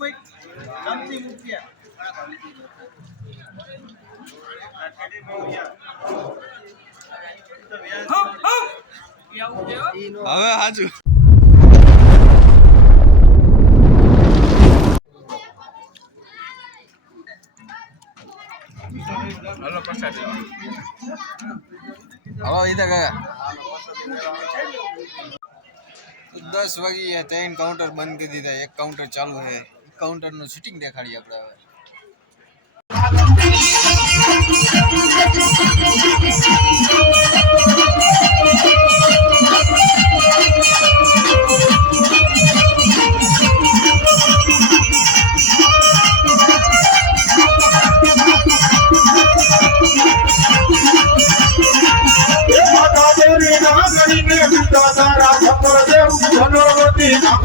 હોય શાંતિ મૂક્યા? હવે હાજુ. હલો ઈધા કાકા. દસ વાગી ત્રણ કાઉન્ટર બંધ કરી દીધા એક કાઉન્ટર ચાલુ છે. કાઉન્ટરનું શૂટિંગ દેખાડીએ આપણે હવે.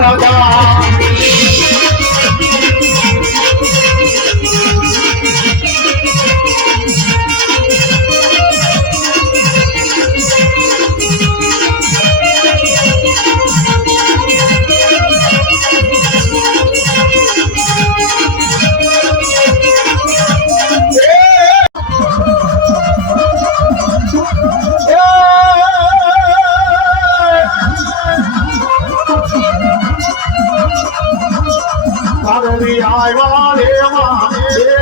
રાજા દેવી આવ્યા રે માં દેવી આવ્યા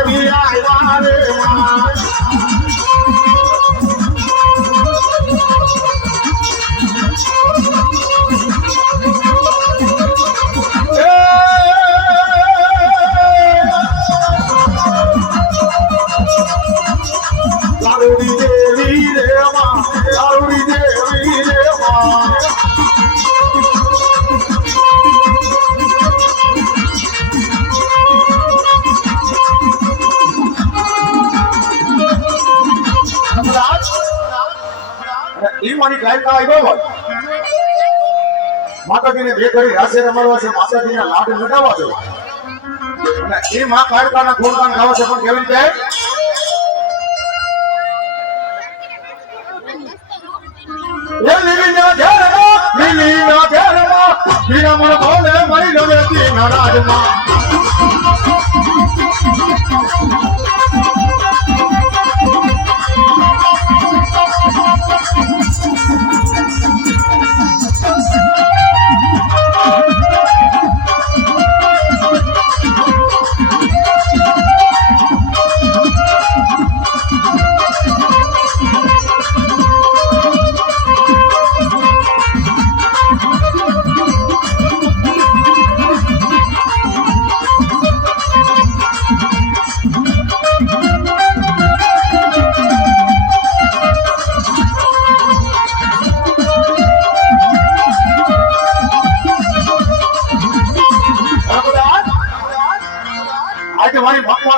માતાજીને બે ઘડી રાસે રમાડવા છે માતાજીના લાડ લગાવવા છે અને એ માં કાળકાના ગુણગાન ગાવા છે પણ કેવી રીતે લીલીના ઘેરમાં, લીલીના ઘેરમાં, હીરામણ ભોલે મરી રમેતી નરાજમાં.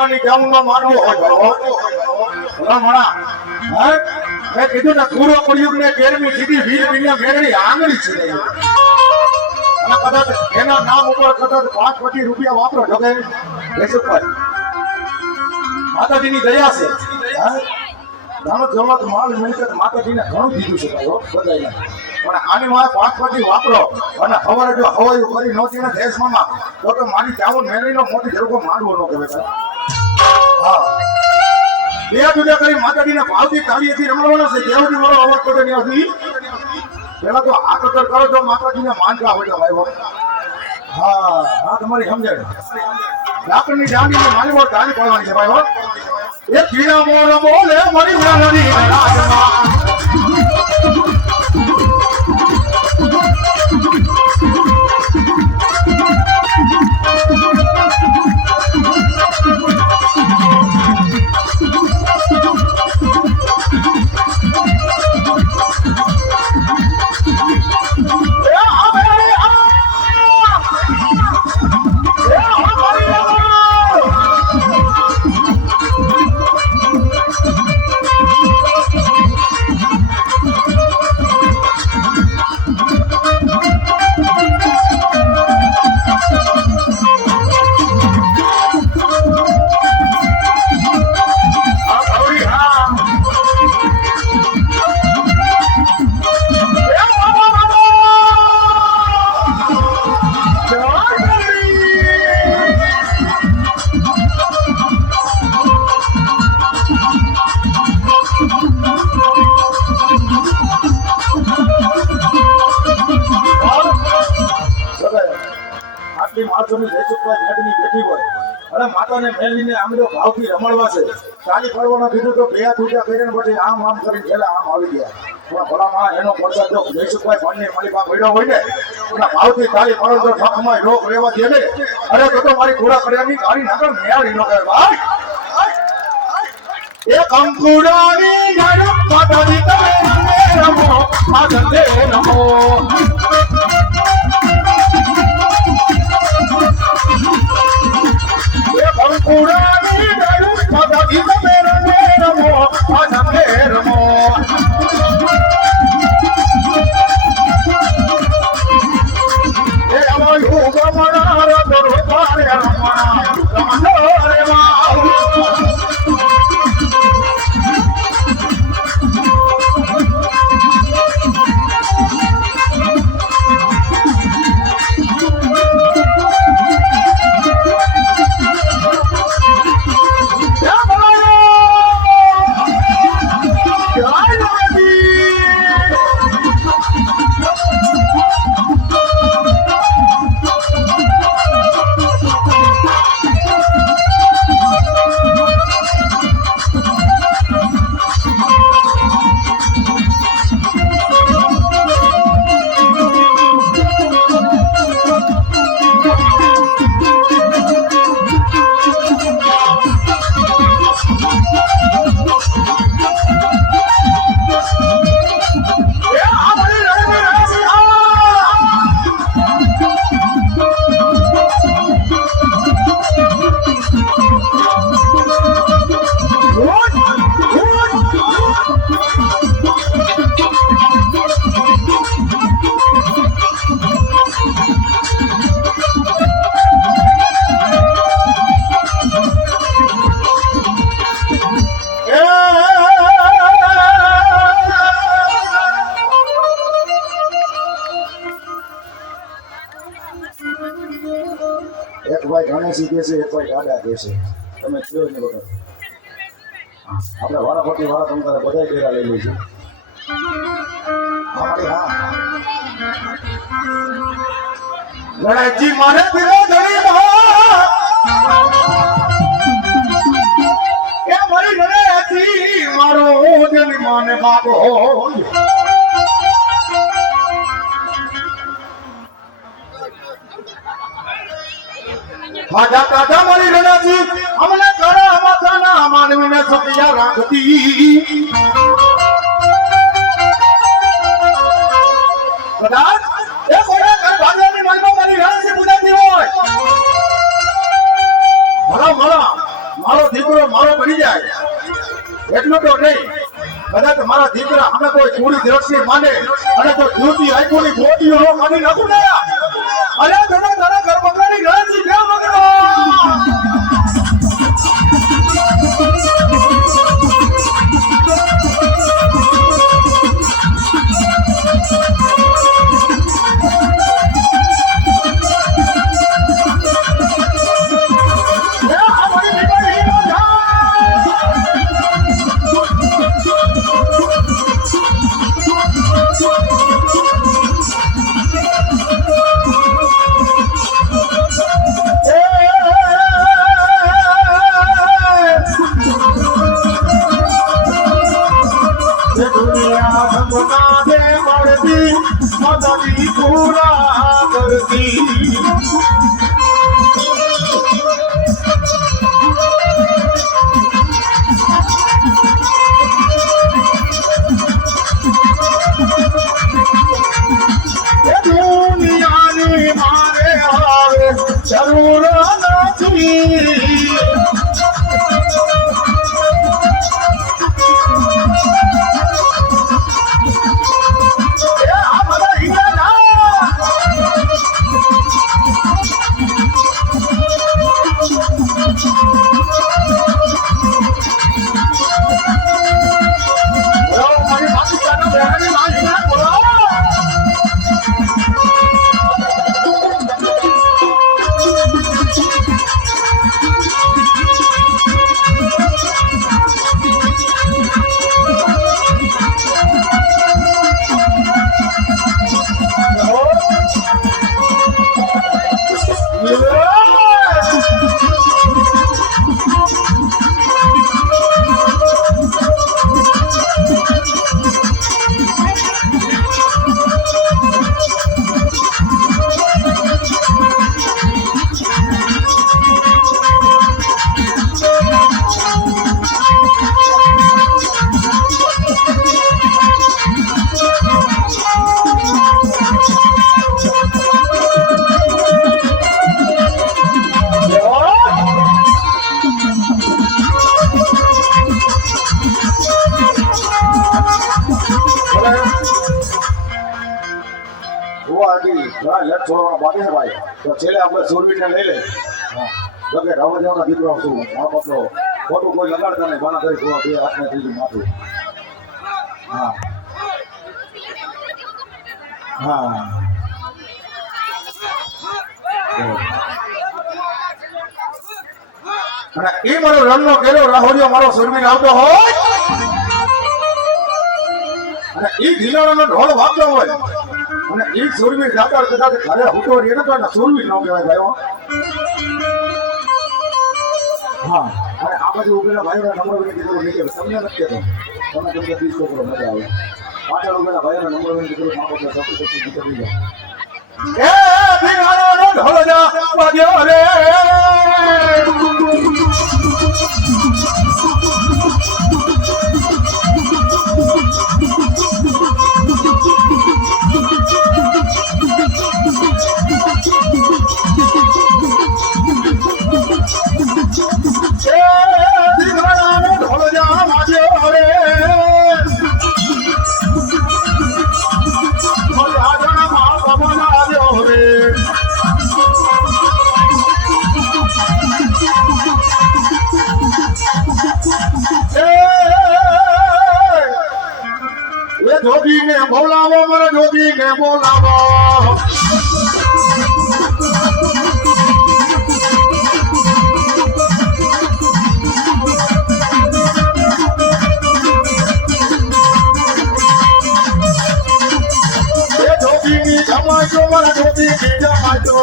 મારી મકવાણાની ગામમાં હોય હે? મેં કીધું ને પૂર્વ પ્રયુગને તેરમી સીધી વીર વિના મેળવી આંગળી છે. અને કદાચ એના નામ ઉપર કદાચ પાંચ, પચીસ રૂપિયા વાપરો, જોકે? લેશુભાઈ માતાજીની દયા છે. ધન દોલત માલ મિલકત માતાજીને ઘણું દીધું છે ભાઈઓ બધાને. પણ આની માં પાંચ પછી વાપરો. અને હવારે જો હવાયું કરી નહોતી ને દેશમાં તો તો મારી ચાવલ મેળવીનો મોટી જરૂર માંડવો ન કહેવાય બે જુદા કરી માતાજીને ભાવથી તાળીએથી હા. હા તમારી સમજાય લાકડની દાંડીને મારી મોર દાંડી પાડવાની છે ભાઈ માતાને મેલીને આમરો ભાવથી રમણવા છે. ચાલી ફરવાના કીધું તો બે ઊંચા કરીને પછી આમ આમ કરીને પેલા આમ આવી ગયા. પણ એનો પડતા જો જયસુખભાઈ પાણી મારી પાસે પડ્યો હોય ને, એના ભાવથી ચાલી પડો તો અરે તો મારી ઘોડા કર્યાની ગાડી નાખર મેળી ન કરે એ કંકુડાની રમો માધવે રમો. એક ભાઈ ગણેશી કે છે, એક ભાઈ દાદા કે છે. તમે કયો ને વગર આપણે વારાફરતી વારા તમ તારે બધાય ડેરા લઈ મારી હા ગણેશજી મારે પીરો ધણી એ મારી ગણેશજી મારો જની માને બાપો માતા કાકા મારી ગણેશજી અમને ઘણા માતાના માનવીને સતિયા રાખતી. કદાચ એ કોઈના ઘર ભાગવાની માલમાં મારી ગણેશજી પૂજાતી હોય. ભલા મારા મારો દીકરો મારો બની જાય. એટલું તો નહીં. કદાચ મારા દીકરા અમે કોઈ ચોરી દ્રશ્ય માને અને તો જ્યોતિ આઈકોની ગોટીઓ કાઢી નાખું ને. અરે છેલ્લે આપણે સુરવીરને લઈ લે. હા જોકે રાવણ જેવાના દીકરો છું. ખોટું કોઈ લગાડતા નહીં. બાના માથું. હા. હા. અને એ મારો રણનો કેલો રાહોડિયો મારો સુરવીર આવતો હોય. અને એ ઢીલાણાનો ઢોળ વાગતો હોય. અને એ સુરવીર હોય કદાચ ઘરે રહે ને તો એને સુરવીર ન કહેવાય ભાઈઓ હા. અને આ બાજુ ઉભેલા ભાઈઓના નંબર વિનંતી કરું નીકળે તમને નથી કહેતો. તમે તમને ત્રીસ છોકરો મજા ઉભેલા ભાઈઓના નંબર વિનંતી કરું મા બાપને સપી સપી નીકળી જાય. એ ઢીલાણાનો ઢોળ જા. વાગ્યો જોગીને બોલાવો મને જોગીને બોલાવો. જમાજો મને જોગીની જમાજો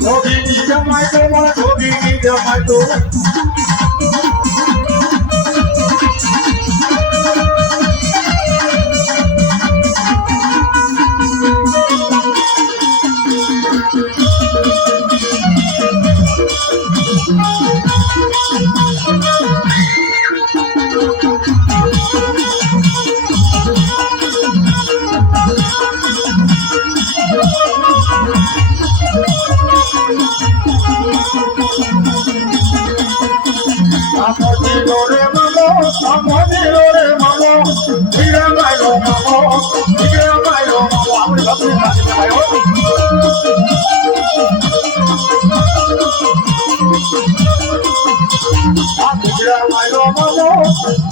જોગીની જમાજો મને જોગીની જમાજો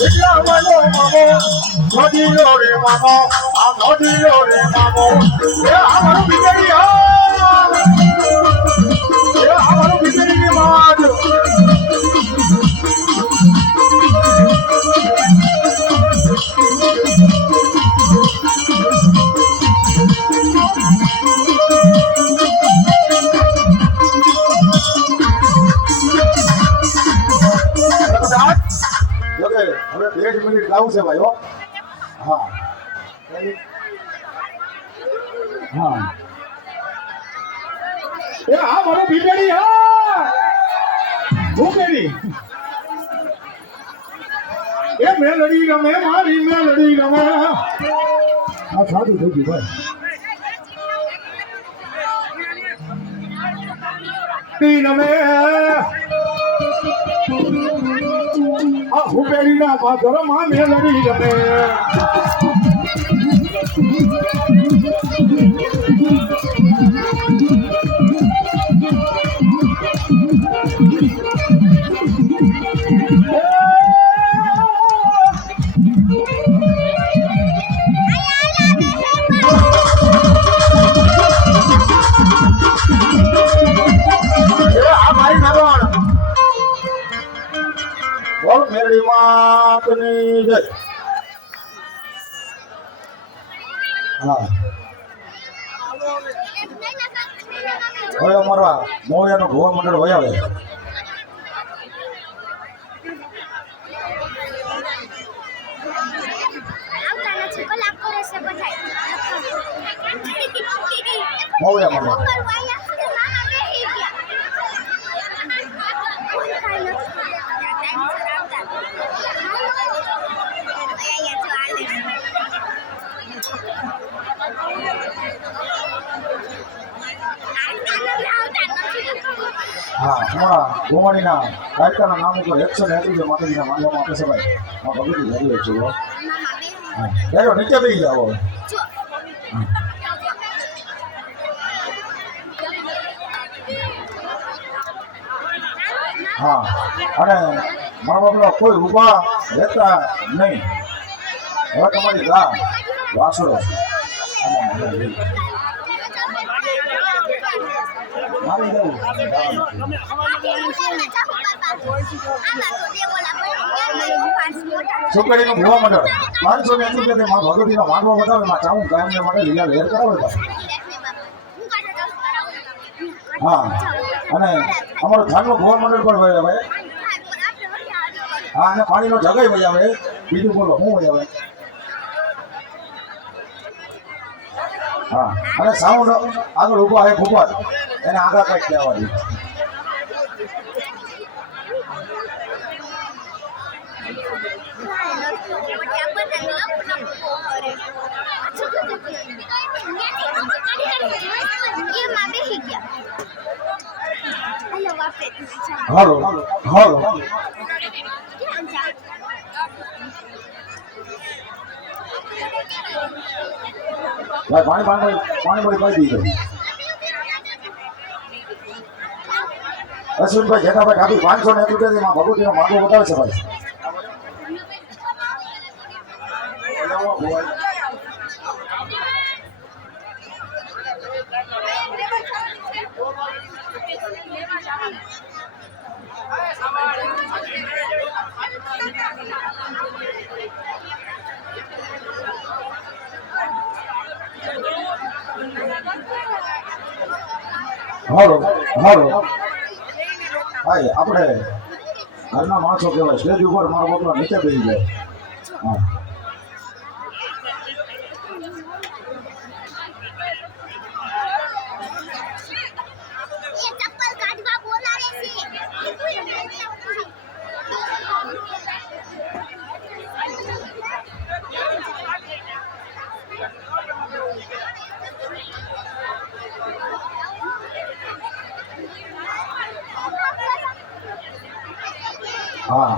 ilé àwọn ilé mọ̀mọ́ wọ́n dín lórí mọ̀mọ́ àmọ́ dín lórí mọ̀mọ́ ṣé àwọn olùbíjẹ́ yìí ọ́ ṣé àwọn olùbíjẹ́ yìí máa dùn. હવે બે મિનિટ લાવું ભાઈ, હો. હા. હા. એ હા મારો બીજડી હા. ભૂખેડી એ મેલડી ગમે મારી મેલડી ગમે હા સાધુ થઈ ગયું, ભાઈ. તી નમે આ હુબેરી ના પાદરમાં મેલડી ગમે માતની જય હા. હવે અમારા મોયાનો ભુવા મંડળ હોય આવે મોયા મંડળ ઉપર વાયા છે નાના બેહી ગયા કોઈ કાંઈ નથી ટાઈમસર આવતા અહીંયા જો આલે આવતા નથી આવતા નથી હા અમારા ગોવાણીના ગાયકાના નામ ઉપર એકસો ને એકવીસ માતાજીના આપે છે ભાઈ. આ ભગવતી ધરી છું, હો. નીચે થઈ જાઓ. હા. અને મારા બાપડા કોઈ ઊભા રહેતા નહીં. હવે તમારી ગા વાસડો મારી છોકરીનું ભૂવા મંડળ. પાંચસો ને કે માં ભગવતીનો માંડવો બતાવે માં ચાવું કાયમને માટે લીલા લહેર હા. અને અમારું ધાનનું ભૂવા મંડળ પણ હવે. હા, અને પાણીનો જગાઈ આવે બીજું બોલો, શું વહી આવે હા. અને સાઉન્ડ આગળ ઊભા આવે ફૂફા એને આગળ કંઈક કહેવા દે હાલો હાલો ભાઈ પાણી પાણી પાણી પાણી પાઈ દીધું અશ્વિનભાઈ જેઠાભાઈ ઠાકુર પાંચસો ને એટલું માં ભગવતીનો માંગો બતાવે છે ભાઈ હાલો હાલો ભાઈ આપણે ઘરના માણસો કહેવાય સ્ટેજ ઉપર મારો બાપડો નીચે બેસી જાય. હા.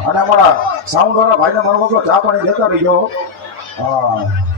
અને અમારા સાઉન્ડ વાળા ભાઈને મારો બાપડો ચા પાણી દેતા રહીજો. હા.